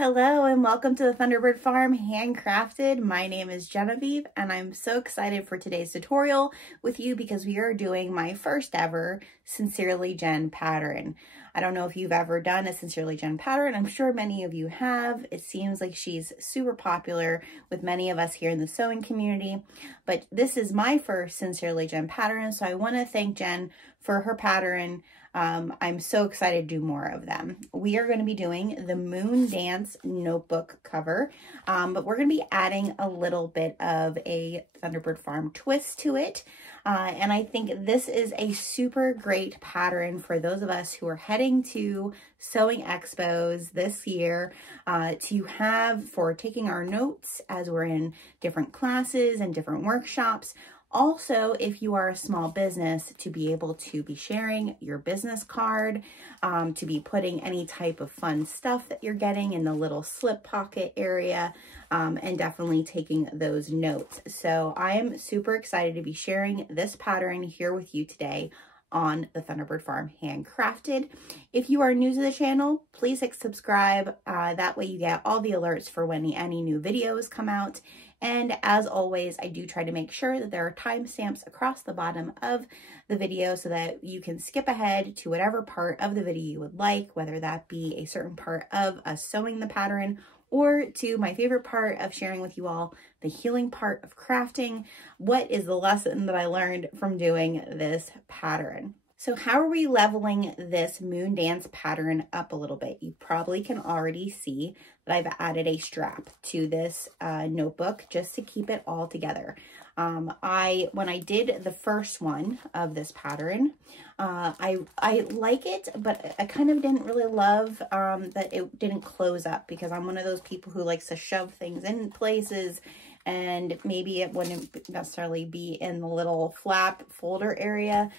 Hello and welcome to the Thunderbird Farm Handcrafted. My name is Genevieve and I'm so excited for today's tutorial with you because we are doing my first ever Sincerely Jen pattern. I don't know if you've ever done a Sincerely Jen pattern. I'm sure many of you have. It seems like she's super popular with many of us here in the sewing community, but this is my first Sincerely Jen pattern, so I want to thank Jen for her pattern. I'm so excited to do more of them. We are going to be doing the Moondance notebook cover, but we're going to be adding a little bit of a Thunderbird Farm twist to it. And I think this is a super great pattern for those of us who are heading to sewing expos this year to have for taking our notes as we're in different classes and different workshops. Also, if you are a small business, to be able to be sharing your business card, to be putting any type of fun stuff that you're getting in the little slip pocket area, and definitely taking those notes. So I am super excited to be sharing this pattern here with you today on the Thunderbird Farm Handcrafted. If you are new to the channel, please hit subscribe. That way you get all the alerts for when any new videos come out. And as always, I do try to make sure that there are timestamps across the bottom of the video so that you can skip ahead to whatever part of the video you would like, whether that be a certain part of us sewing the pattern or to my favorite part of sharing with you all, the healing part of crafting. What is the lesson that I learned from doing this pattern? So how are we leveling this Moondance pattern up a little bit? You probably can already see that I've added a strap to this notebook just to keep it all together. When I did the first one of this pattern, I like it, but I kind of didn't really love that it didn't close up, because I'm one of those people who likes to shove things in places, and maybe it wouldn't necessarily be in the little flap folder area.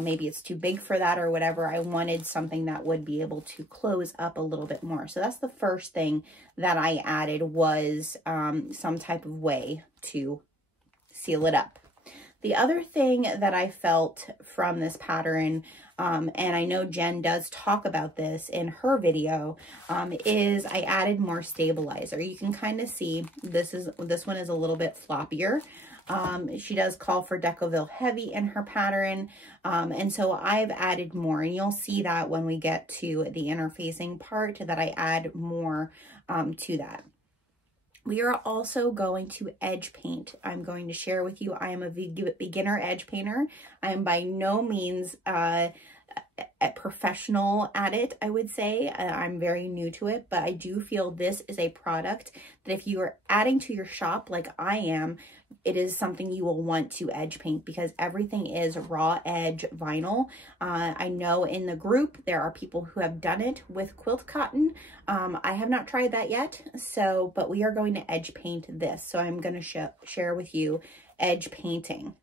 Maybe it's too big for that or whatever. I wanted something that would be able to close up a little bit more. So that's the first thing that I added, was some type of way to seal it up. The other thing that I felt from this pattern, and I know Jen does talk about this in her video, is I added more stabilizer. You can kind of see this one is a little bit floppier. She does call for Decoville heavy in her pattern, and so I've added more, and you'll see that when we get to the interfacing part that I add more to that. We are also going to edge paint. I'm going to share with you, I am a beginner edge painter. I am by no means a professional at it, I would say. I'm very new to it, but I do feel this is a product that if you are adding to your shop like I am, it is something you will want to edge paint, because everything is raw edge vinyl. I know in the group there are people who have done it with quilt cotton. I have not tried that yet, but we are going to edge paint this. So I'm going to share with you edge painting.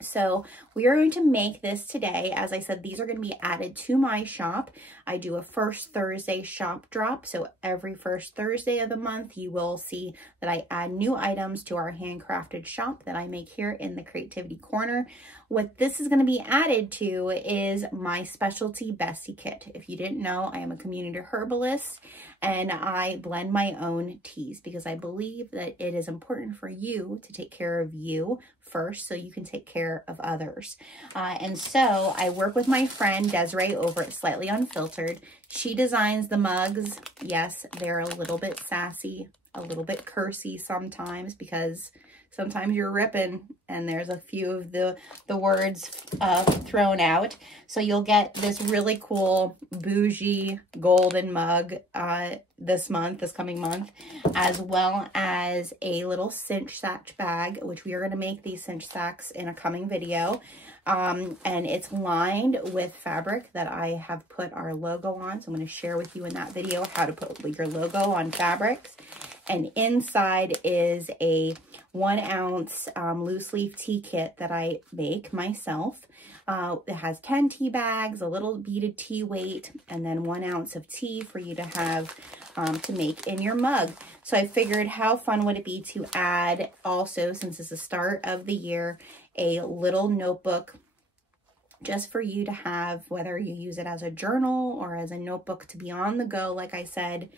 So we are going to make this today. As I said, these are going to be added to my shop. I do a first Thursday shop drop. So every first Thursday of the month, you will see that I add new items to our handcrafted shop that I make here in the Creativity Corner. What this is going to be added to is my specialty Bessie kit. If you didn't know, I am a community herbalist and I blend my own teas because I believe that it is important for you to take care of you first so you can take care of others. And so I work with my friend Desiree over at Slightly Unfiltered. She designs the mugs. Yes, they're a little bit sassy, a little bit cursy sometimes, because sometimes you're ripping and there's a few of the words thrown out. So you'll get this really cool bougie golden mug this coming month, as well as a little cinch sack bag, which we are going to make these cinch sacks in a coming video. And it's lined with fabric that I have put our logo on. So I'm going to share with you in that video how to put your logo on fabrics. And inside is a 1 ounce loose leaf tea kit that I make myself. It has 10 tea bags, a little beaded tea weight, and then 1 ounce of tea for you to have to make in your mug. So I figured, how fun would it be to add also, since it's the start of the year, a little notebook just for you to have, whether you use it as a journal or as a notebook to be on the go, like I said.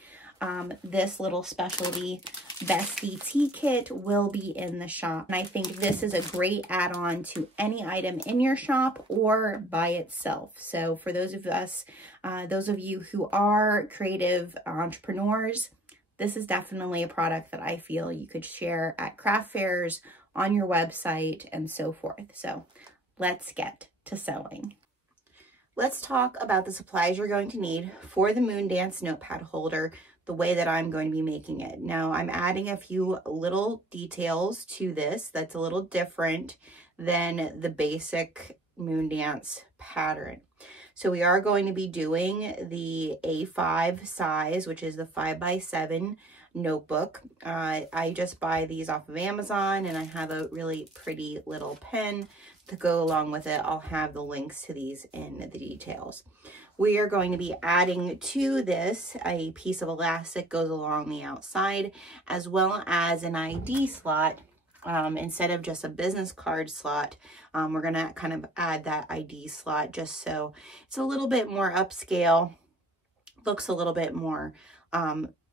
this little specialty Bestie tea kit will be in the shop. And I think this is a great add-on to any item in your shop or by itself. So for those of you who are creative entrepreneurs, this is definitely a product that I feel you could share at craft fairs, on your website, and so forth. So let's get to sewing. Let's talk about the supplies you're going to need for the Moondance notepad holder, the way that I'm going to be making it. Now, I'm adding a few little details to this that's a little different than the basic Moondance pattern. So we are going to be doing the A5 size, which is the 5x7 notebook. I just buy these off of Amazon, and I have a really pretty little pen to go along with it. I'll have the links to these in the details. We are going to be adding to this a piece of elastic goes along the outside, as well as an ID slot. Instead of just a business card slot, we're going to kind of add that ID slot just so it's a little bit more upscale, looks a little bit more,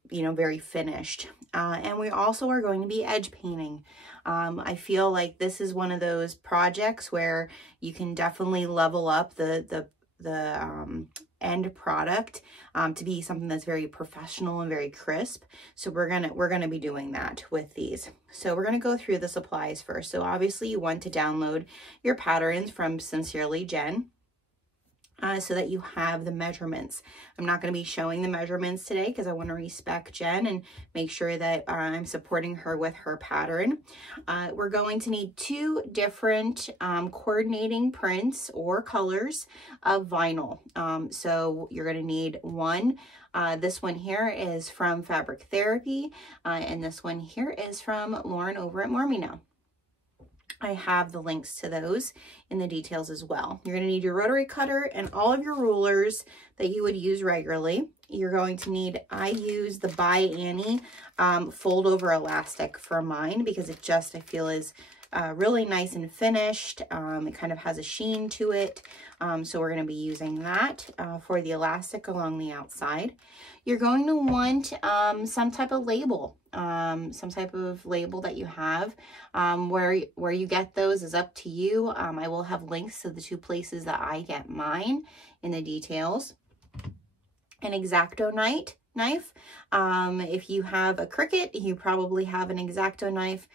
you know, very finished. And we also are going to be edge painting. I feel like this is one of those projects where you can definitely level up the end product to be something that's very professional and very crisp. So we're gonna be doing that with these. So we're gonna go through the supplies first. So obviously you want to download your patterns from Sincerely Jen. So that you have the measurements. I'm not going to be showing the measurements today because I want to respect Jen and make sure that I'm supporting her with her pattern. We're going to need 2 different coordinating prints or colors of vinyl. So you're going to need one. This one here is from Fabric Therapy, and this one here is from Lauren over at Mormino. I have the links to those in the details as well. You're going to need your rotary cutter and all of your rulers that you would use regularly. You're going to need, I use the By Annie fold over elastic for mine because it just, I feel is really nice and finished. It kind of has a sheen to it. So we're going to be using that for the elastic along the outside. You're going to want some type of label, that you have. Where you get those is up to you. I will have links to the 2 places that I get mine in the details. An X-Acto knife. If you have a Cricut, you probably have an X-Acto knife.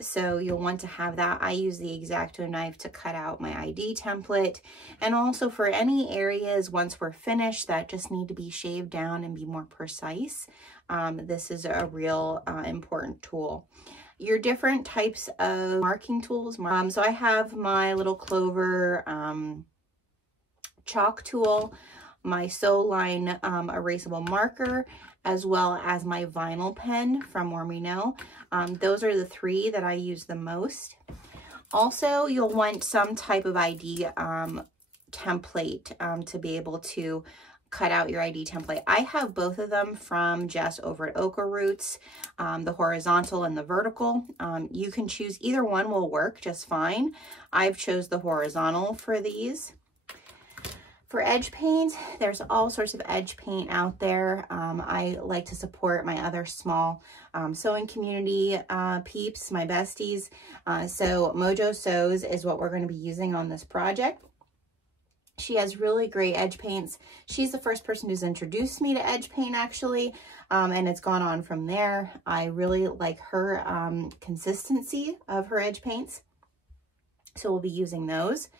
So you'll want to have that. I use the X-Acto knife to cut out my ID template, and also for any areas once we're finished that just need to be shaved down and be more precise. This is a real important tool. Your different types of marking tools. So I have my little Clover chalk tool, my Sew Line erasable marker, as well as my vinyl pen from Mormino. Those are the 3 that I use the most. Also, you'll want some type of ID template to be able to cut out your ID template. I have both of them from Jess over at Ochre Roots, the horizontal and the vertical. You can choose either one, will work just fine. I've chose the horizontal for these. For edge paint, there's all sorts of edge paint out there. I like to support my other small sewing community peeps, my besties. So Mojo Sews is what we're going to be using on this project. She has really great edge paints. She's the first person who's introduced me to edge paint, actually, and it's gone on from there. I really like her consistency of her edge paints, so we'll be using those.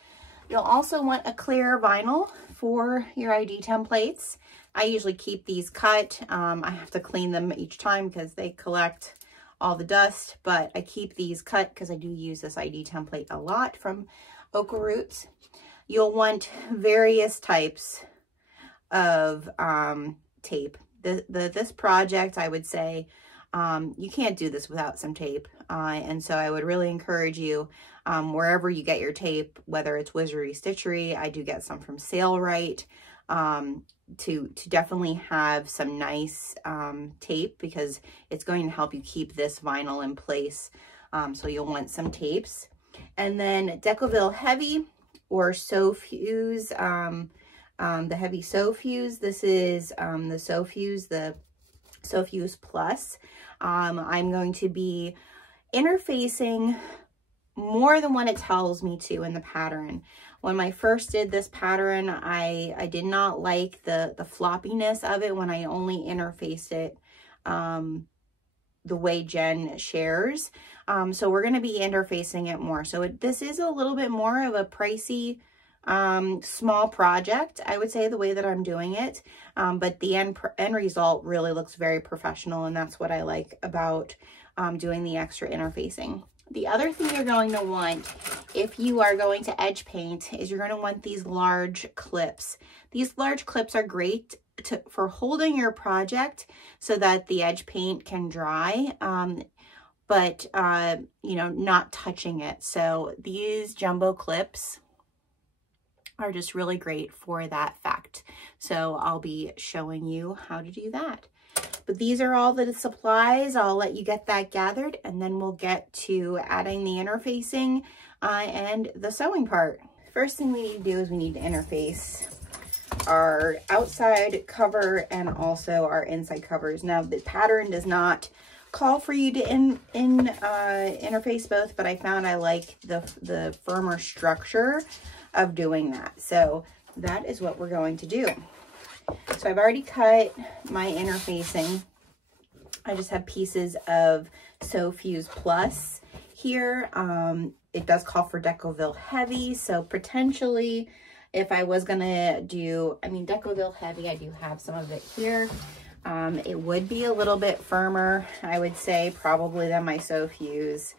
You'll also want a clear vinyl for your ID templates. I usually keep these cut. I have to clean them each time because they collect all the dust, but I keep these cut because I do use this ID template a lot from Ochre Roots. You'll want various types of tape. This project, I would say, you can't do this without some tape. And so I would really encourage you, wherever you get your tape, whether it's Wizardry Stitchery, I do get some from Sailrite, to definitely have some nice tape because it's going to help you keep this vinyl in place. So you'll want some tapes. And then Decoville Heavy or Sew Fuse, the Heavy Sew Fuse. This is the Sew Fuse, the So Fuse Plus. I'm going to be interfacing more than what it tells me to in the pattern. When I first did this pattern, I did not like the floppiness of it when I only interfaced it the way Jen shares. So we're going to be interfacing it more. So this is a little bit more of a pricey small project, I would say, the way that I'm doing it. But the end result really looks very professional, and that's what I like about doing the extra interfacing. The other thing you're going to want if you are going to edge paint is you're going to want these large clips. These large clips are great for holding your project so that the edge paint can dry, but you know, not touching it. So these jumbo clips are just really great for that fact. So I'll be showing you how to do that. But these are all the supplies. I'll let you get that gathered, and then we'll get to adding the interfacing and the sewing part. First thing we need to do is we need to interface our outside cover and also our inside covers. Now, the pattern does not call for you to interface both, but I found I like the firmer structure of doing that. So that is what we're going to do. So I've already cut my interfacing. I just have pieces of Sew Fuse Plus here. It does call for Decoville Heavy, so potentially if I was gonna do, I mean, Decoville Heavy, I do have some of it here. It would be a little bit firmer, I would say, probably than my Sew Fuse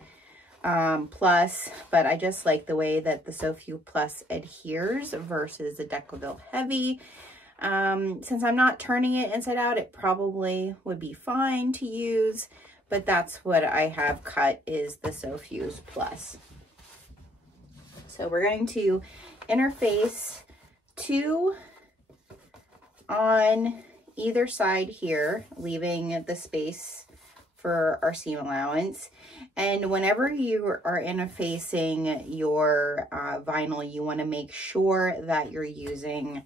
Plus, but I just like the way that the Sew Fuse Plus adheres versus the Decoville Heavy. Since I'm not turning it inside out, it probably would be fine to use, but that's what I have cut, is the Sew Fuse Plus. So we're going to interface 2 on either side here, leaving the space for our seam allowance. And whenever you are interfacing your vinyl, you want to make sure that you're using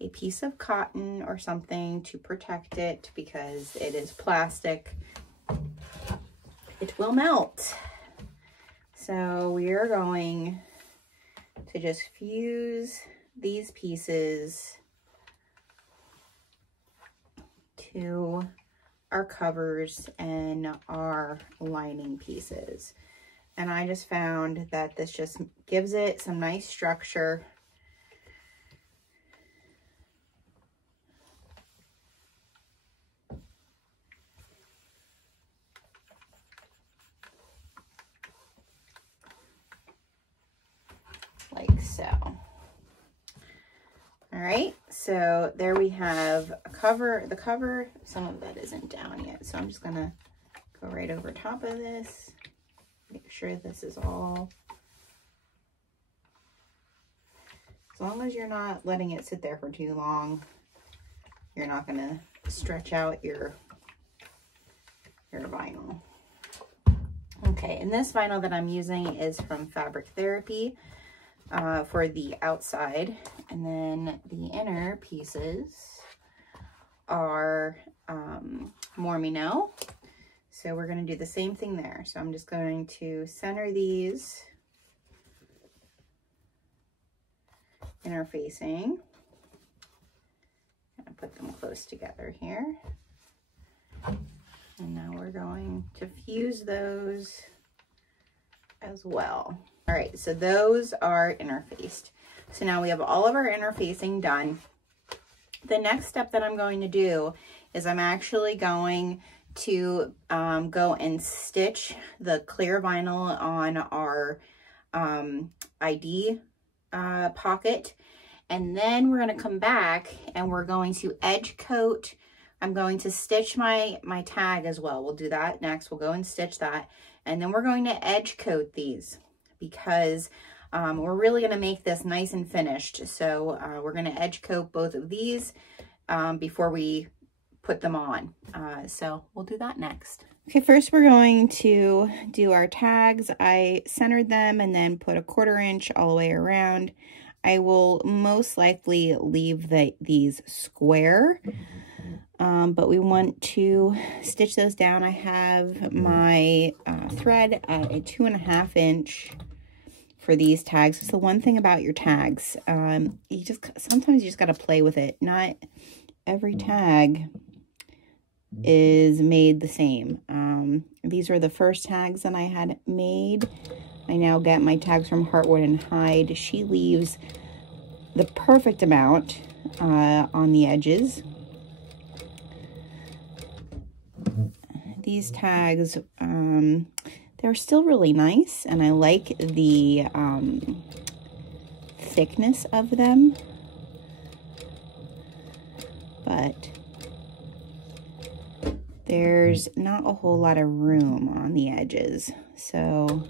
a piece of cotton or something to protect it, because it is plastic. It will melt. So we are going to just fuse these pieces to our covers and our lining pieces. And I just found that this just gives it some nice structure. Like so. All right, so there we have a cover. The cover, some of that isn't down yet, so I'm just gonna go right over top of this, make sure this is all, as long as you're not letting it sit there for too long, you're not gonna stretch out your vinyl. Okay, and this vinyl that I'm using is from Fabric Therapy for the outside, and then the inner pieces are Mormino. So we're going to do the same thing there. So I'm just going to center these interfacing and put them close together here. And now we're going to fuse those as well. All right, so those are interfaced. So now we have all of our interfacing done. The next step that I'm going to do is I'm actually going to go and stitch the clear vinyl on our ID pocket. And then we're going to come back and we're going to edge coat. I'm going to stitch my tag as well. We'll do that next. We'll go and stitch that. And then we're going to edge coat these, because we're really going to make this nice and finished. So we're going to edge coat both of these before we put them on. So we'll do that next. Okay, first we're going to do our tags. I centered them and then put a 1/4 inch all the way around. I will most likely leave these square but we want to stitch those down. I have my thread at a 2.5 inch for these tags. So one thing about your tags, sometimes you just got to play with it. Not every tag is made the same. These were the first tags that I had made. I now get my tags from Heartwood and Hide. She leaves the perfect amount on the edges. These tags, they're still really nice, and I like the thickness of them, but there's not a whole lot of room on the edges, so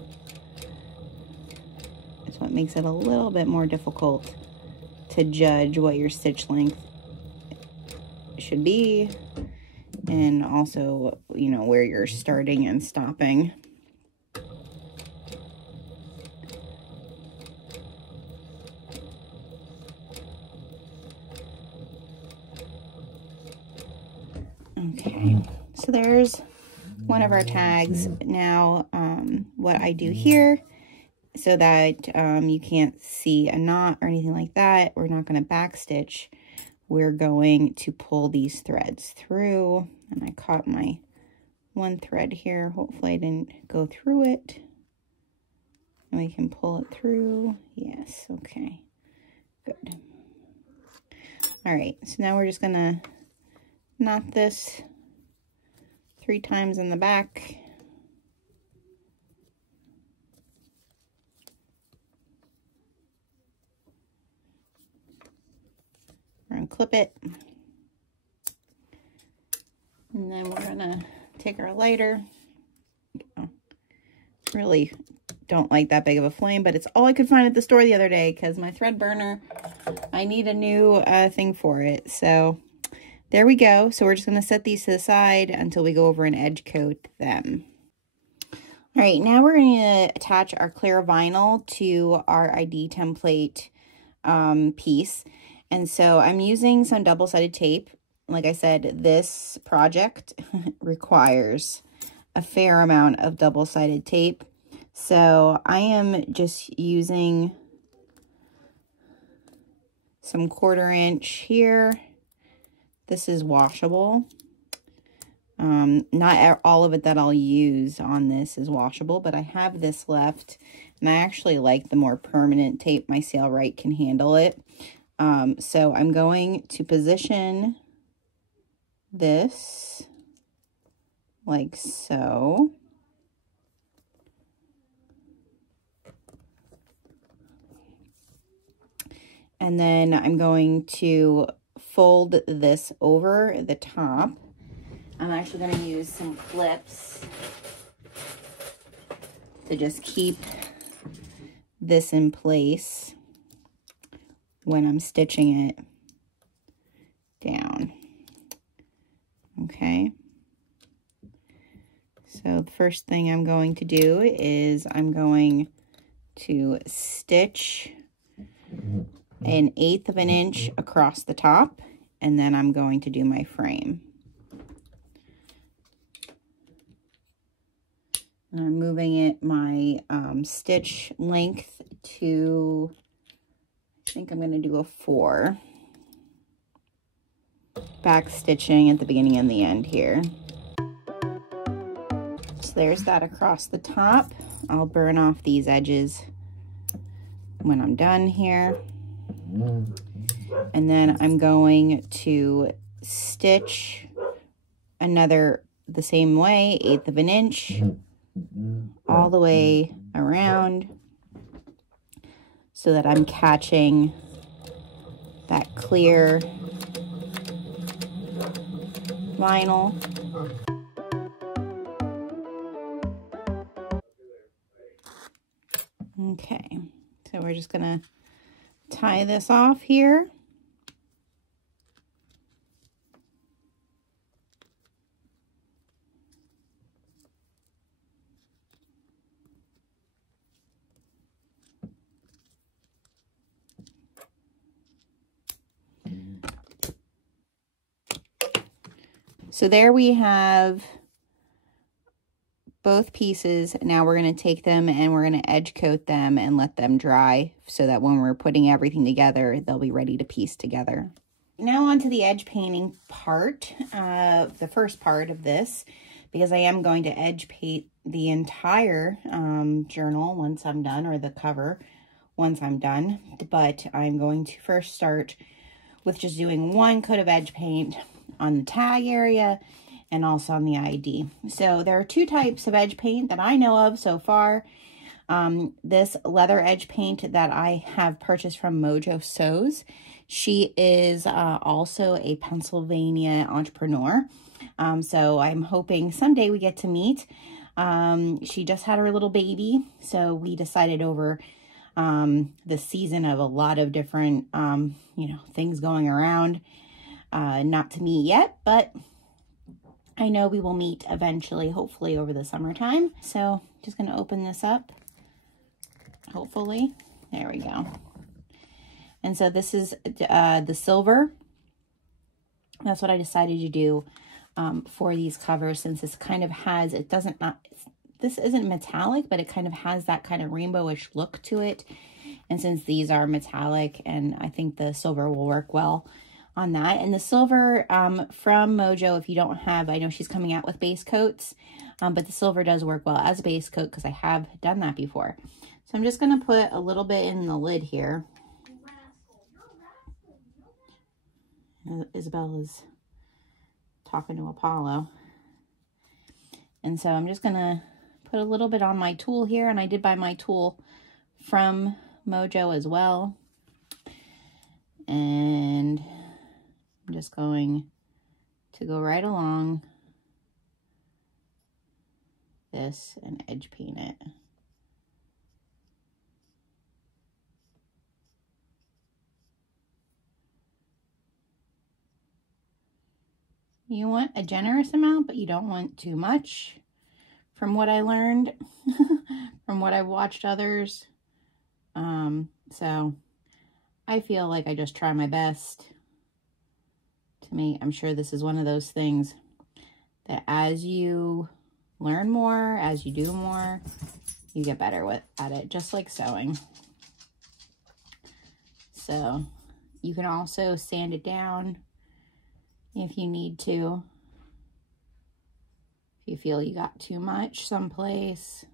that's what makes it a little bit more difficult to judge what your stitch length should be, and also, you know, where you're starting and stopping. Okay, so there's one of our tags. Now, what I do here, so that you can't see a knot or anything like that, we're not going to backstitch. We're going to pull these threads through, and I caught my one thread here. Hopefully I didn't go through it. And we can pull it through. Yes, okay, good. All right, so now we're just gonna knot this 3 times in the back. We're gonna clip it. And then we're gonna take our lighter. Really don't like that big of a flame, but it's all I could find at the store the other day because my thread burner, I need a new thing for it. So there we go. So we're just gonna set these to the side until we go over and edge coat them. All right, now we're gonna attach our clear vinyl to our ID template piece. And so I'm using some double-sided tape. Like I said, this project requires a fair amount of double-sided tape. So I am just using some 1/4 inch here. This is washable. Not all of it that I'll use on this is washable, but I have this left, and I actually like the more permanent tape. My Sailrite can handle it. So I'm going to position this like so. And then I'm going to fold this over the top. I'm actually going to use some clips to just keep this in place when I'm stitching it down. Okay. So the first thing I'm going to do is I'm going to stitch 1/8 of an inch across the top, and then I'm going to do my frame. And I'm moving it my stitch length to, I think I'm going to do a 4. Back stitching at the beginning and the end here. So there's that across the top. I'll burn off these edges when I'm done here. And then I'm going to stitch another the same way, 1/8 of an inch all the way around so that I'm catching that clear vinyl. Okay, so we're just gonna tie this off here. So there we have both pieces. Now we're going to take them and we're going to edge coat them and let them dry so that when we're putting everything together, they'll be ready to piece together. Now on to the edge painting part, the first part of this, because I am going to edge paint the entire journal once I'm done, or the cover once I'm done. But I'm going to first start with just doing one coat of edge paint on the tag area and also on the ID. So there are two types of edge paint that I know of so far. This leather edge paint that I have purchased from Mojo Sews. She is also a Pennsylvania entrepreneur. So I'm hoping someday we get to meet. She just had her little baby. So we decided over the season of a lot of different, things going around, not to meet yet, but I know we will meet eventually, hopefully over the summertime. So just going to open this up, hopefully. There we go. And so this is the silver. That's what I decided to do for these covers, since this kind of has, this isn't metallic, but it kind of has that kind of rainbowish look to it. And since these are metallic, and I think the silver will work well on that. And the silver from Mojo, if you don't have, I know she's coming out with base coats, but the silver does work well as a base coat because I have done that before. So I'm just going to put a little bit in the lid here. Isabel is talking to Apollo. And so I'm just going to put a little bit on my tool here, and I did buy my tool from Mojo as well. And I'm just going to go right along this and edge paint it. You want a generous amount, but you don't want too much, from what I learned, from what I've watched others. So I feel like I just try my best to make, I'm sure this is one of those things that as you learn more, as you do more, you get better at it, just like sewing. So you can also sand it down if you need to, if you feel you got too much someplace.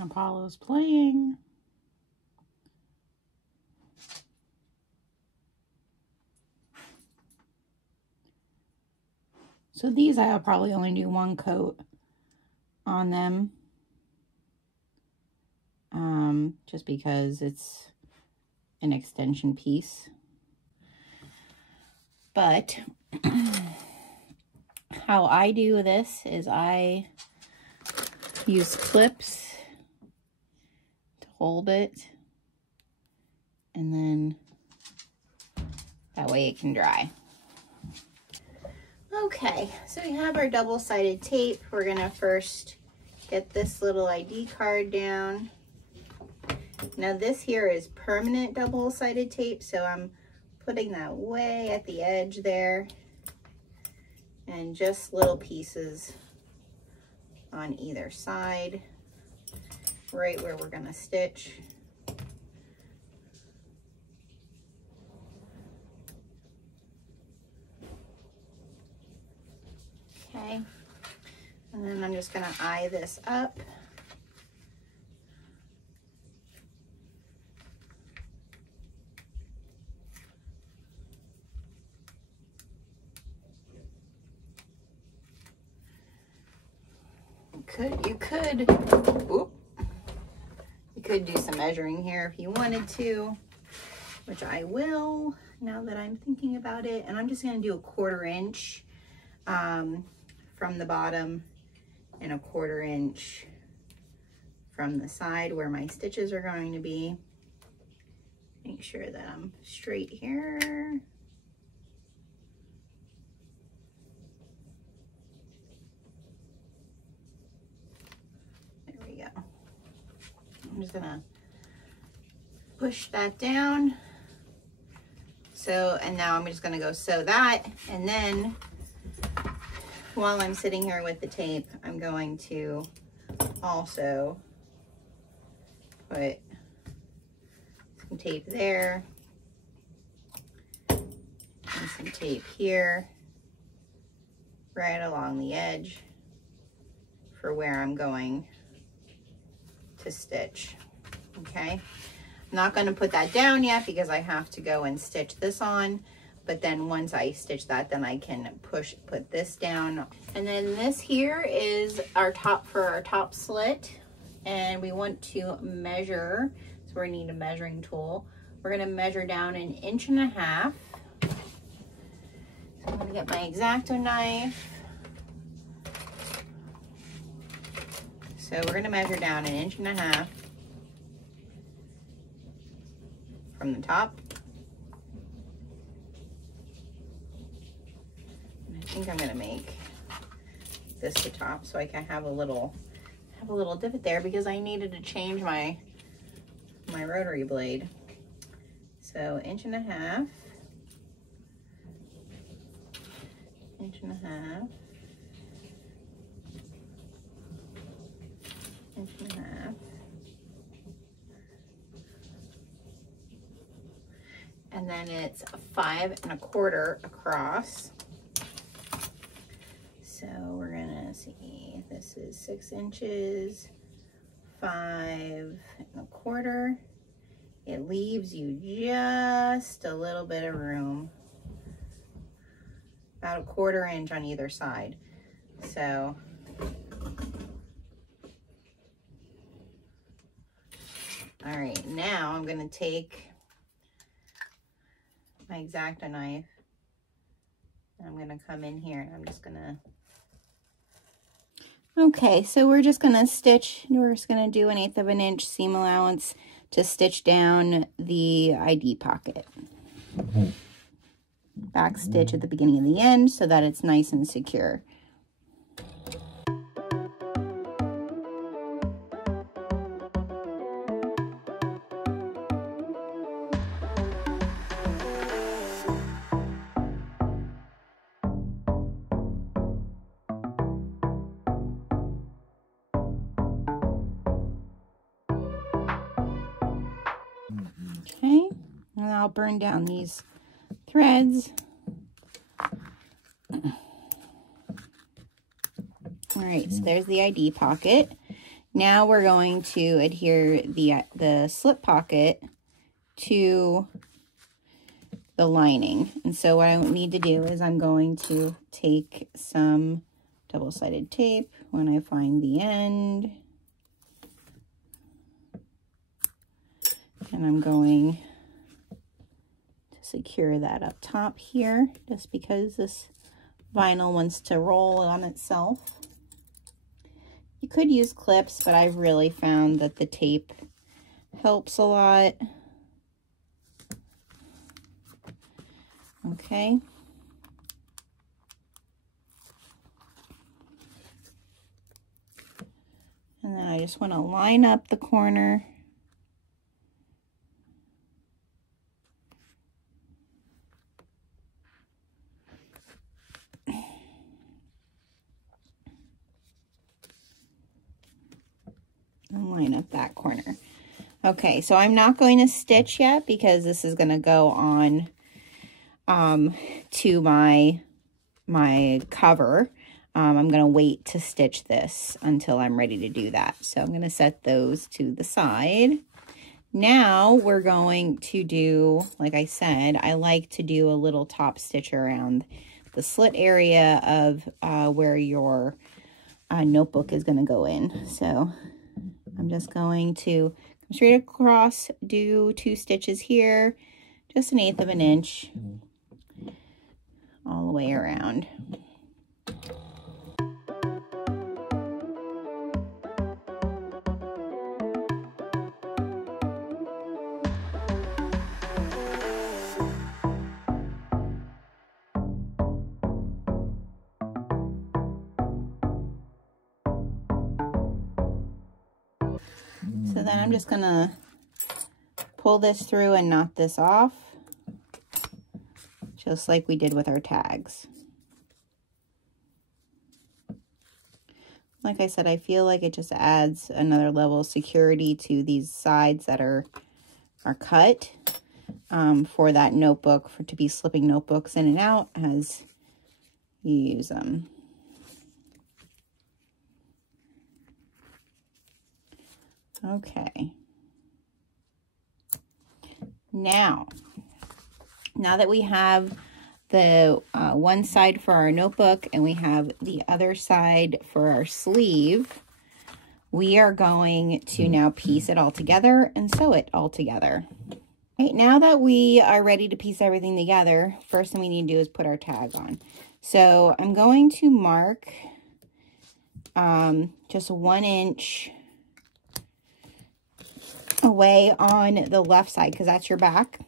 Apollo's playing. So these I'll probably only do one coat on them, just because it's an extension piece. But how I do this is I use clips to hold it, and then that way it can dry. Okay, so we have our double-sided tape. We're gonna first get this little ID card down. Now this here is permanent double-sided tape, so I'm putting that way at the edge there, and just little pieces on either side, right where we're gonna stitch. Okay, and then I'm just gonna eye this up. You could do some measuring here if you wanted to, which I will now that I'm thinking about it. And I'm just going to do a 1/4 inch from from the bottom and 1/4 inch from the side where my stitches are going to be. Make sure that I'm straight here. There we go. I'm just gonna push that down. So, and now I'm just gonna go sew that, and then while I'm sitting here with the tape, I'm going to also put some tape there and some tape here right along the edge for where I'm going to stitch. Okay, I'm not going to put that down yet because I have to go and stitch this on, but then once I stitch that, then I can put this down. And then this here is our top for our top slit, and we want to measure, so we need a measuring tool. We're going to measure down 1.5 inches. So I'm going to get my X-Acto knife. So we're going to measure down 1.5 inches from the top. And I think I'm going to make this the top so I can have a little divot there because I needed to change my rotary blade. So 1.5 inches, 1.5 inches, 1.5 inches. And then it's 5 1/4 across. So we're gonna see, this is 6 inches, 5 1/4. It leaves you just a little bit of room, about 1/4 inch on either side. So all right, now I'm gonna take my X-Acto knife and I'm gonna come in here and I'm just gonna, okay, so we're just gonna stitch, we're just gonna do 1/8 inch seam allowance to stitch down the ID pocket. Back stitch at the beginning and the end so that it's nice and secure. Okay, and I'll burn down these threads. All right, so there's the ID pocket. Now we're going to adhere the slip pocket to the lining. And so what I need to do is I'm going to take some double-sided tape when I find the end. And I'm going to secure that up top here, just because this vinyl wants to roll on itself. You could use clips, but I've really found that the tape helps a lot. Okay. And then I just want to line up the corner. And line up that corner. Okay, so I'm not going to stitch yet because this is going to go on to my cover. I'm going to wait to stitch this until I'm ready to do that. So I'm going to set those to the side. Now we're going to do, like I said, I like to do a little top stitch around the slit area of where your notebook is going to go in. So I'm just going to come straight across, do 2 stitches here, just 1/8 inch all the way around. So then I'm just gonna pull this through and knot this off, just like we did with our tags. Like I said, I feel like it just adds another level of security to these sides that are cut for that notebook, to be slipping notebooks in and out as you use them. Okay. Now that we have the one side for our notebook and we have the other side for our sleeve, we are going to now piece it all together and sew it all together. Right, now that we are ready to piece everything together, first thing we need to do is put our tag on. So I'm going to mark just 1 inch away on the left side, because that's your back.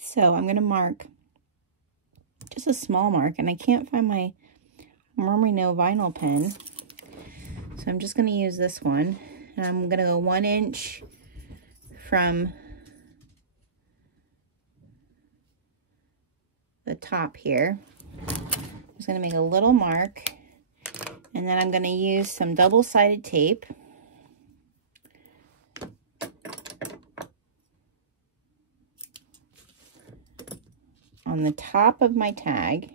So I'm going to mark just a small mark, and I can't find my Merino vinyl pen. So I'm just going to use this one, and I'm going to go 1 inch from the top here. I'm just going to make a little mark, and then I'm going to use some double-sided tape on the top of my tag.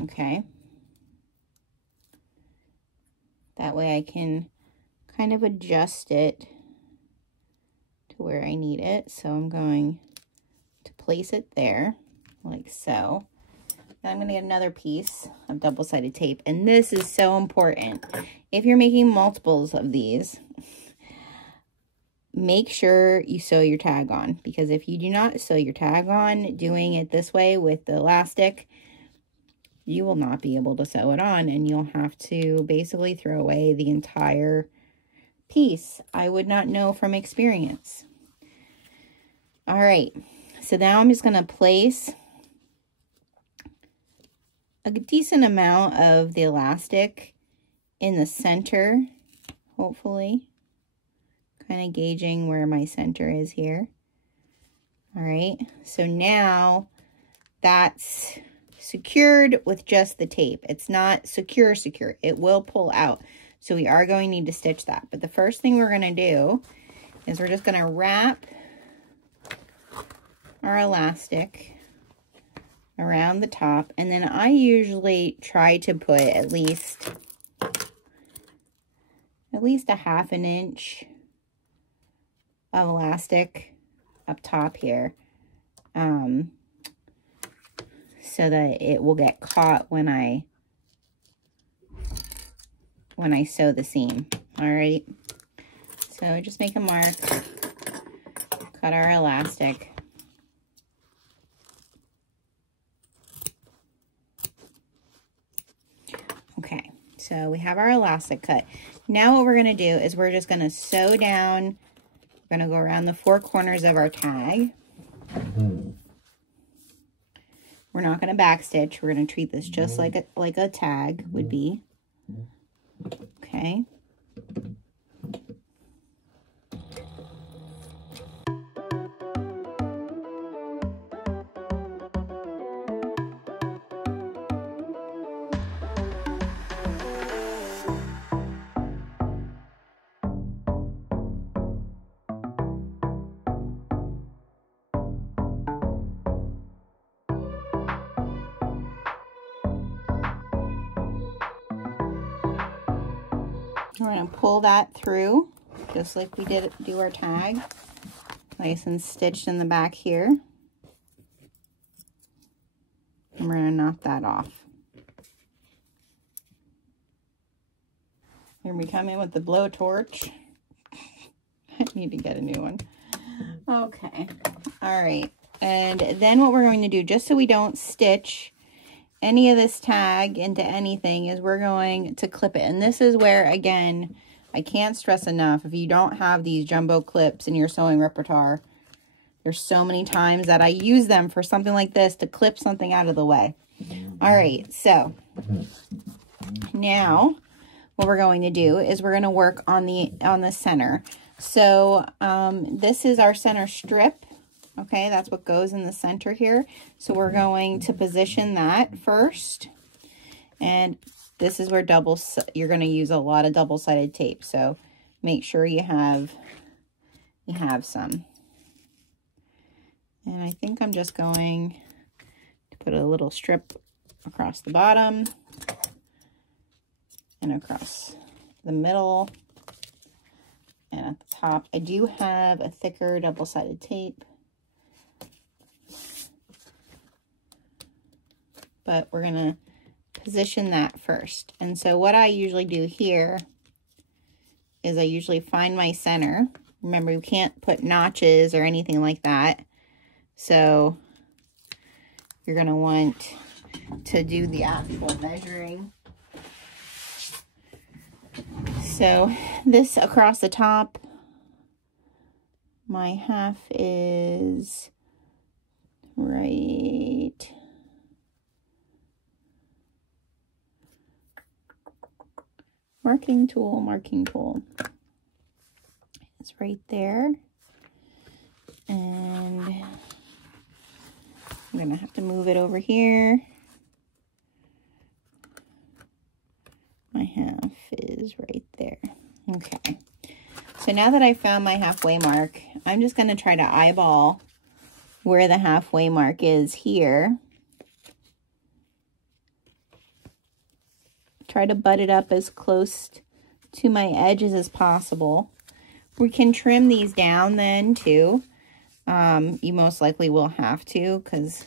Okay. That way I can kind of adjust it to where I need it. So I'm going to place it there, like so. Then I'm going to get another piece of double-sided tape. And this is so important. If you're making multiples of these, make sure you sew your tag on, because if you do not sew your tag on, doing it this way with the elastic, you will not be able to sew it on, and you'll have to basically throw away the entire piece. I would not know from experience. All right, so now I'm just going to place a decent amount of the elastic in the center, hopefully. Kind of gauging where my center is here. All right, so now that's secured with just the tape. It's not secure. It will pull out. So we are going to need to stitch that. But the first thing we're going to do is we're just going to wrap our elastic around the top. And then I usually try to put at least a 1/2 inch of elastic up top here, so that it will get caught when I sew the seam. All right, so just make a mark, cut our elastic. Okay, so we have our elastic cut. Now what we're going to do is we're just going to sew down. We're going to go around the 4 corners of our tag. We're not going to backstitch. We're going to treat this just like a tag would be. Okay. We're going to pull that through, just like we did do our tag. Nice and stitched in the back here. And we're going to knock that off. Here we come in with the blowtorch. I need to get a new one. Okay. All right. And then what we're going to do, just so we don't stitch any of this tag into anything, is we're going to clip it. And this is where, again, I can't stress enough, if you don't have these jumbo clips in your sewing repertoire, there's so many times that I use them for something like this to clip something out of the way. All right, so now what we're going to do is we're going to work on the center. So this is our center strip. Okay, that's what goes in the center here. So we're going to position that first. And this is where you're going to use a lot of double-sided tape. So make sure you have some. And I think I'm just going to put a little strip across the bottom and across the middle and at the top. I do have a thicker double-sided tape, but we're going to position that first. And so what I usually do here is I usually find my center. Remember, you can't put notches or anything like that. So you're going to want to do the actual measuring. So this across the top, my half is right marking tool is right there. And I'm gonna have to move it over here. My half is right there. Okay. So now that I found my halfway mark, I'm just gonna try to eyeball where the halfway mark is here. Try to butt it up as close to my edges as possible. We can trim these down then too. You most likely will have to, because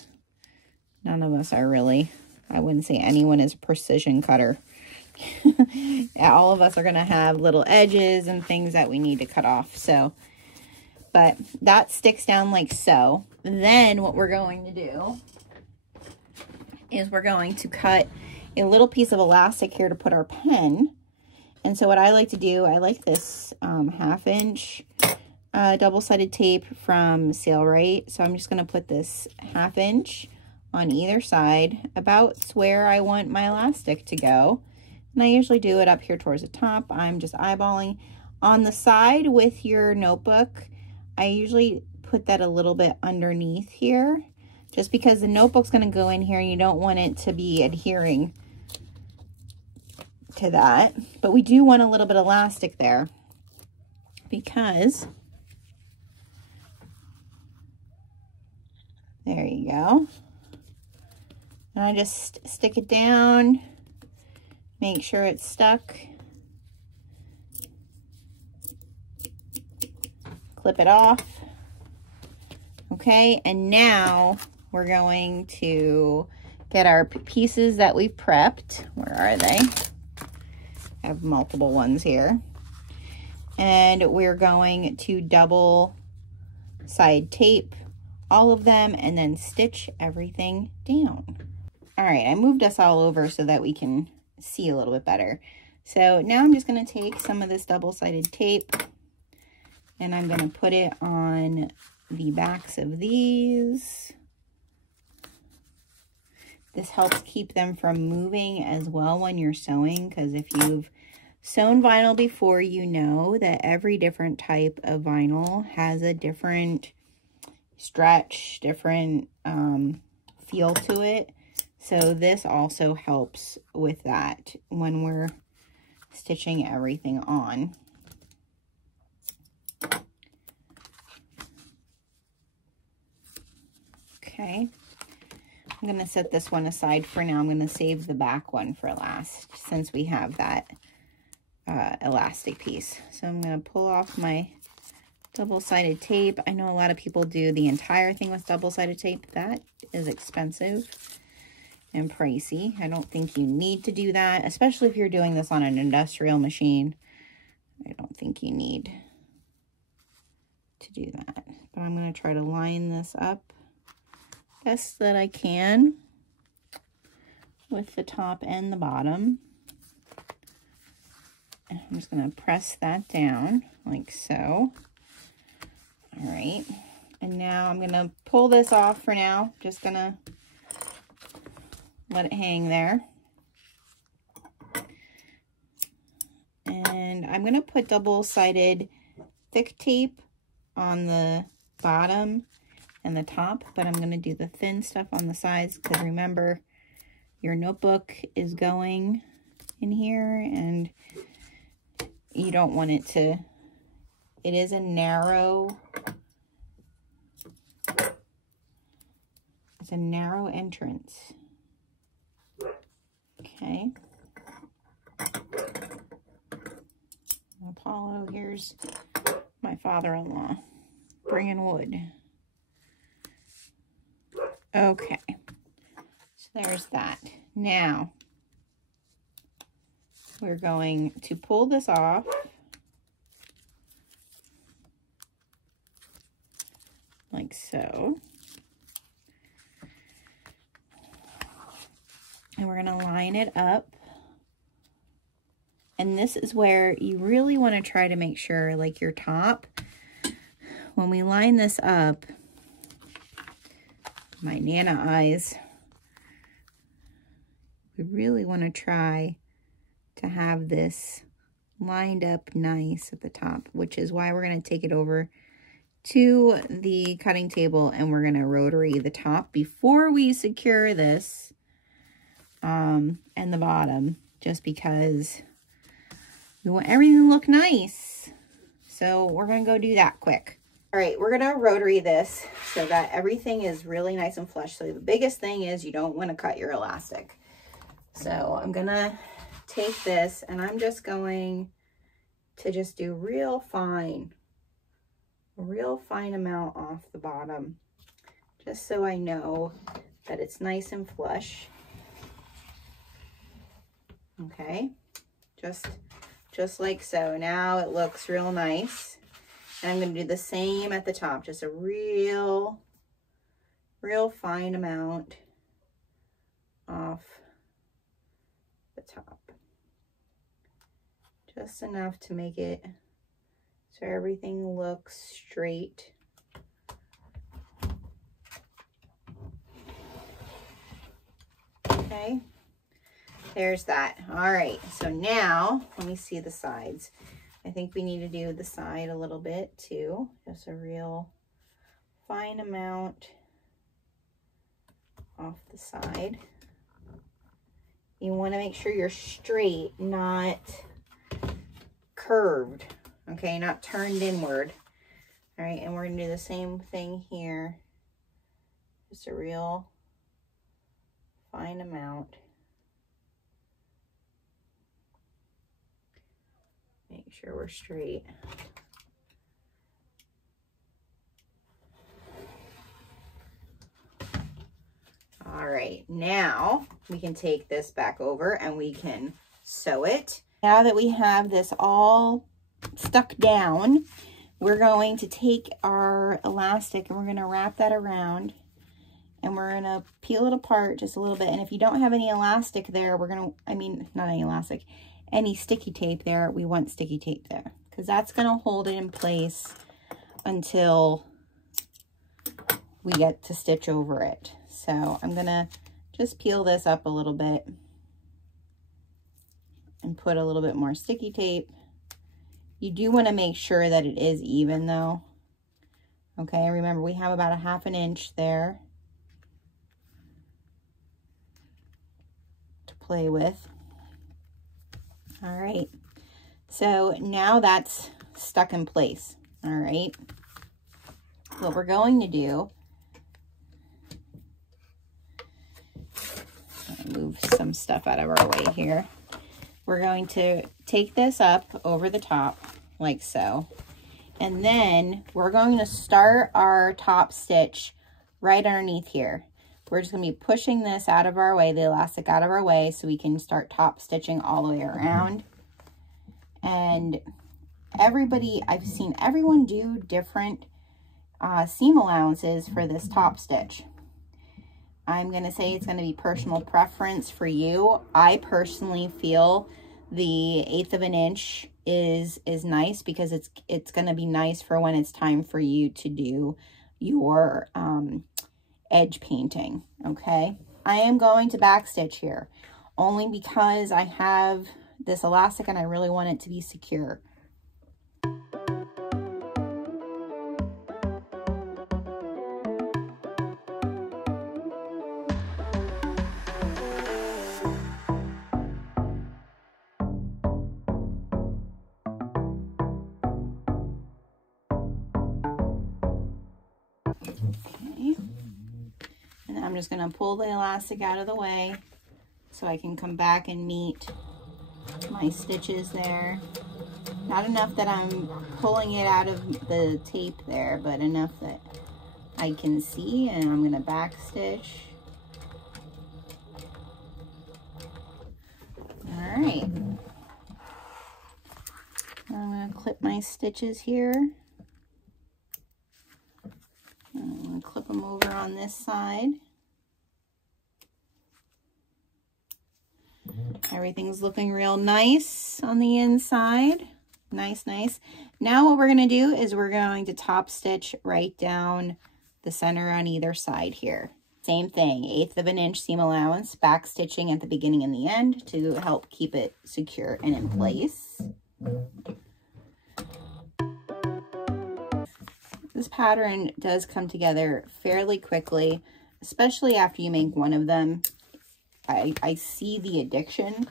none of us are really, I wouldn't say anyone is a precision cutter. All of us are going to have little edges and things that we need to cut off. So, but that sticks down like so. Then what we're going to do is we're going to cut a little piece of elastic here to put our pen. And so what I like to do, I like this 1/2 inch double-sided tape from Sailrite. So I'm just going to put this 1/2 inch on either side, about where I want my elastic to go. And I usually do it up here towards the top. I'm just eyeballing. On the side with your notebook, I usually put that a little bit underneath here, just because the notebook's going to go in here and you don't want it to be adhering to that. But we do want a little bit of elastic there, because there you go. And I just stick it down, make sure it's stuck, clip it off. Okay, and now we're going to get our pieces that we prepped. Where are they? I have multiple ones here. And we're going to double side tape all of them and then stitch everything down. All right, I moved us all over so that we can see a little bit better. So now I'm just going to take some of this double-sided tape and I'm going to put it on the backs of these. This helps keep them from moving as well when you're sewing, because if you've sewn vinyl before, you know that every different type of vinyl has a different stretch, different feel to it. So this also helps with that when we're stitching everything on. Okay, I'm going to set this one aside for now. I'm going to save the back one for last, since we have that elastic piece. So I'm going to pull off my double-sided tape. I know a lot of people do the entire thing with double-sided tape. That is expensive and pricey. I don't think you need to do that, especially if you're doing this on an industrial machine. I don't think you need to do that. But I'm going to try to line this up best that I can with the top and the bottom. And I'm just going to press that down like so. All right. And now I'm going to pull this off for now. Just going to let it hang there. And I'm going to put double-sided thick tape on the bottom and the top, but I'm going to do the thin stuff on the sides because remember, your notebook is going in here and you don't want it to, it is a narrow, it's a narrow entrance. Okay. Apollo, here's my father-in-law bringing wood. Okay, so there's that. Now, we're going to pull this off. Like so. And we're going to line it up. And this is where you really want to try to make sure, like your top, when we line this up, my Nana eyes, we really want to try to have this lined up nice at the top, which is why we're going to take it over to the cutting table and we're going to rotary the top before we secure this and the bottom, just because we want everything to look nice. So we're going to go do that quick. All right, we're going to rotary this so that everything is really nice and flush. So the biggest thing is you don't want to cut your elastic. So I'm going to take this and I'm just going to just do a real fine amount off the bottom, just so I know that it's nice and flush. Okay, just like so. Now it looks real nice. And I'm going to do the same at the top, just a real fine amount off the top. Just enough to make it so everything looks straight. Okay, there's that. All right, so now let me see the sides. I think we need to do the side a little bit too. Just a real fine amount off the side. You want to make sure you're straight, not curved, okay, not turned inward. All right, and we're going to do the same thing here. Just a real fine amount. Make sure we're straight. All right, now we can take this back over and we can sew it. Now that we have this all stuck down, we're going to take our elastic and we're going to wrap that around and we're going to peel it apart just a little bit. And if you don't have any elastic there, we're going to, I mean, not any elastic, any sticky tape there, we want sticky tape there because that's going to hold it in place until we get to stitch over it. So I'm going to just peel this up a little bit and put a little bit more sticky tape. You do want to make sure that it is even though. Okay, remember we have about a ½ inch there to play with. All right, so now that's stuck in place. All right, what we're going to do, move some stuff out of our way here. We're going to take this up over the top like so, and then we're going to start our top stitch right underneath here. We're just going to be pushing this out of our way, the elastic out of our way, so we can start top stitching all the way around. And everybody, I've seen everyone do different seam allowances for this top stitch. I'm going to say it's going to be personal preference for you. I personally feel the 1/8 of an inch is nice because it's going to be nice for when it's time for you to do your edge painting. Okay, I am going to back stitch here only because I have this elastic and I really want it to be secure. Okay, and I'm just going to pull the elastic out of the way so I can come back and meet my stitches there. Not enough that I'm pulling it out of the tape there, but enough that I can see, and I'm going to back stitch. All right. I'm going to clip my stitches here. I'm going to clip them over on this side. Everything's looking real nice on the inside. Nice, nice. Now what we're going to do is we're going to top stitch right down the center on either side here. Same thing, 1/8 of an inch seam allowance, back stitching at the beginning and the end to help keep it secure and in place. This pattern does come together fairly quickly, especially after you make one of them. I see the addiction.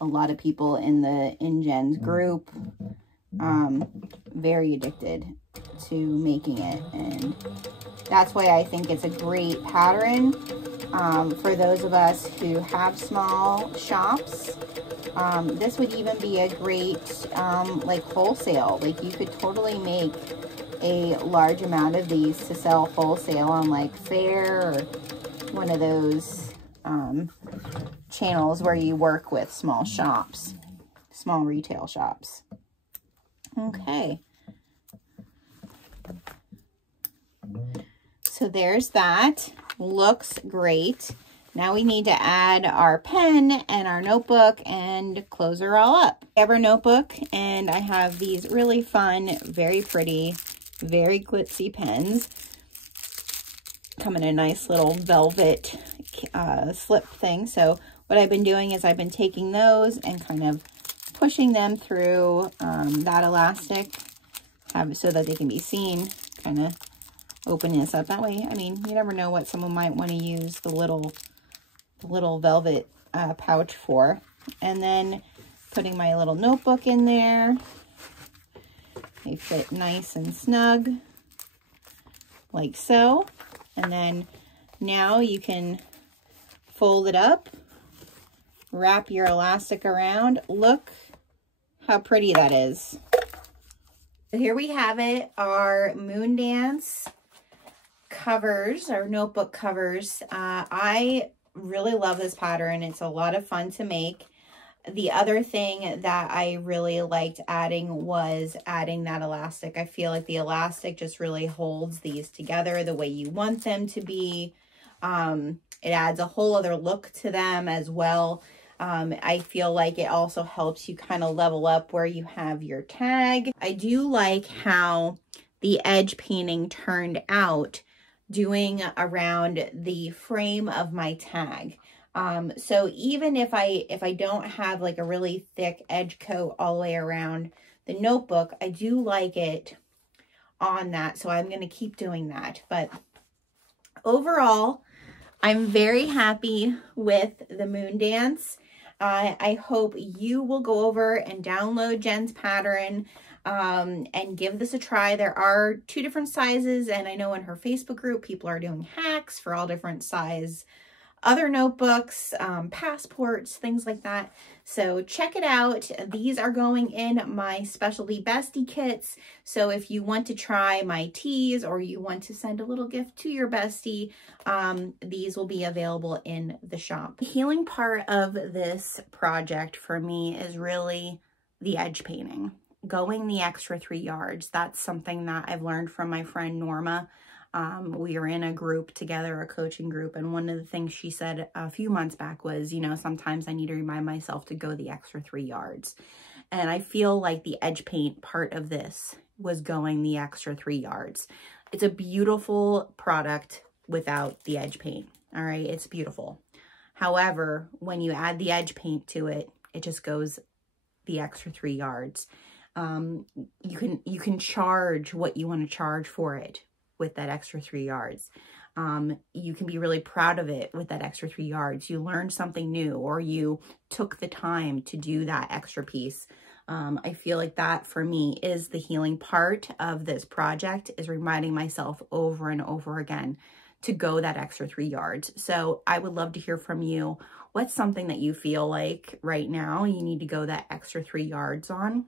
A lot of people in Jen's group, very addicted to making it, and that's why I think it's a great pattern for those of us who have small shops. This would even be a great like wholesale. Like you could totally make a large amount of these to sell wholesale on like Fair or one of those channels where you work with small shops, small retail shops. Okay. So there's that. Looks great. Now we need to add our pen and our notebook and close her all up. I have our notebook and I have these really fun, very pretty, very glitzy pens. Come in a nice little velvet slip thing. So what I've been doing is I've been taking those and kind of pushing them through that elastic so that they can be seen, kind of open this up that way. I mean, you never know what someone might want to use the little velvet pouch for. And then putting my little notebook in there. They fit nice and snug, like so. And then now you can fold it up, wrap your elastic around. Look how pretty that is. So here we have it, our Moondance covers, our notebook covers. I really love this pattern. It's a lot of fun to make. The other thing that I really liked adding was adding that elastic. I feel like the elastic just really holds these together the way you want them to be. It adds a whole other look to them as well. I feel like it also helps you kind of level up where you have your tag. I do like how the edge painting turned out doing around the frame of my tag. So even if I don't have like a really thick edge coat all the way around the notebook, I do like it on that. So I'm going to keep doing that. But overall, I'm very happy with the Moondance. I hope you will go over and download Jen's pattern and give this a try. There are 2 different sizes, and I know in her Facebook group, people are doing hacks for all different size other notebooks, passports, things like that. So check it out. These are going in my specialty bestie kits. So if you want to try my teas or you want to send a little gift to your bestie, these will be available in the shop. The healing part of this project for me is really the edge painting, going the extra 3 yards. That's something that I've learned from my friend Norma. We were in a group together, a coaching group, and one of the things she said a few months back was, you know, sometimes I need to remind myself to go the extra 3 yards. And I feel like the edge paint part of this was going the extra 3 yards. It's a beautiful product without the edge paint. All right, it's beautiful. However, when you add the edge paint to it, it just goes the extra 3 yards. You can charge what you want to charge for it with that extra 3 yards. You can be really proud of it with that extra 3 yards. You learned something new, or you took the time to do that extra piece. I feel like that for me is the healing part of this project, is reminding myself over and over again to go that extra 3 yards. So I would love to hear from you. What's something that you feel like right now you need to go that extra 3 yards on?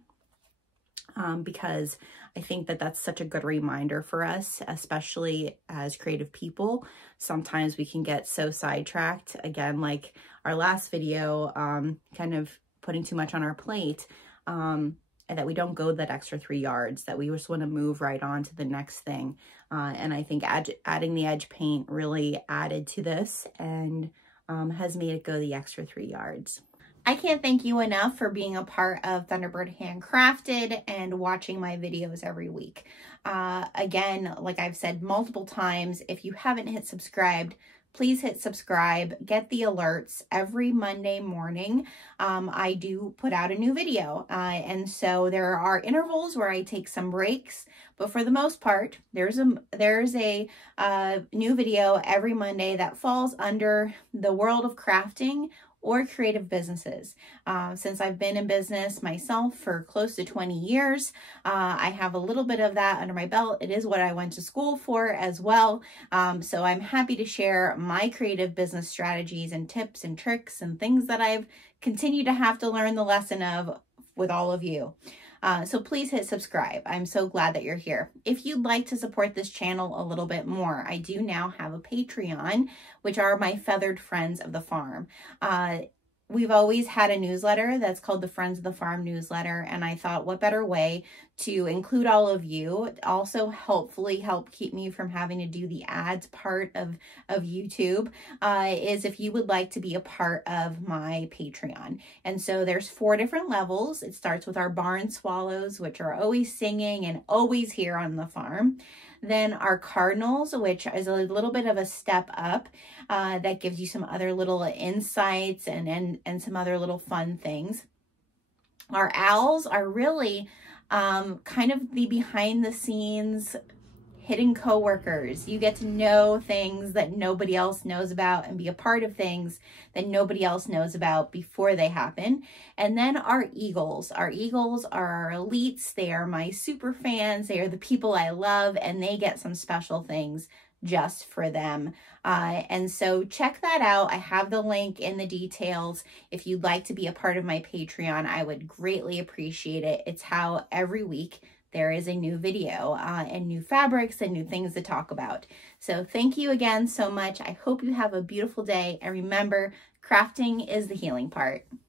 Because I think that that's such a good reminder for us, especially as creative people. Sometimes we can get so sidetracked, again, like our last video, kind of putting too much on our plate, and that we don't go that extra 3 yards, that we just want to move right on to the next thing. And I think adding the edge paint really added to this and has made it go the extra 3 yards. I can't thank you enough for being a part of Thunderbird Handcrafted and watching my videos every week. Again, like I've said multiple times, if you haven't hit subscribed, please hit subscribe, get the alerts. Every Monday morning, I do put out a new video. And so there are intervals where I take some breaks, but for the most part, there's a new video every Monday that falls under the world of crafting or creative businesses. Since I've been in business myself for close to 20 years, I have a little bit of that under my belt. It is what I went to school for as well. So I'm happy to share my creative business strategies and tips and tricks and things that I've continued to have to learn the lesson of with all of you. So please hit subscribe. I'm so glad that you're here. If you'd like to support this channel a little bit more, I do now have a Patreon, which are my feathered friends of the farm. We've always had a newsletter that's called the Friends of the Farm newsletter, and I thought what better way to include all of you, also hopefully help keep me from having to do the ads part of YouTube, is if you would like to be a part of my Patreon. And so there's 4 different levels. It starts with our barn swallows, which are always singing and always here on the farm. Then our cardinals, which is a little bit of a step up, that gives you some other little insights and some other little fun things. Our owls are really kind of the behind the scenes hidden coworkers. You get to know things that nobody else knows about and be a part of things that nobody else knows about before they happen. And then our eagles. Our eagles are our elites. They are my super fans. They are the people I love, and they get some special things just for them. And so check that out. I have the link in the details. If you'd like to be a part of my Patreon, I would greatly appreciate it. It's how every week there is a new video and new fabrics and new things to talk about. So thank you again so much. I hope you have a beautiful day. And remember, crafting is the healing part.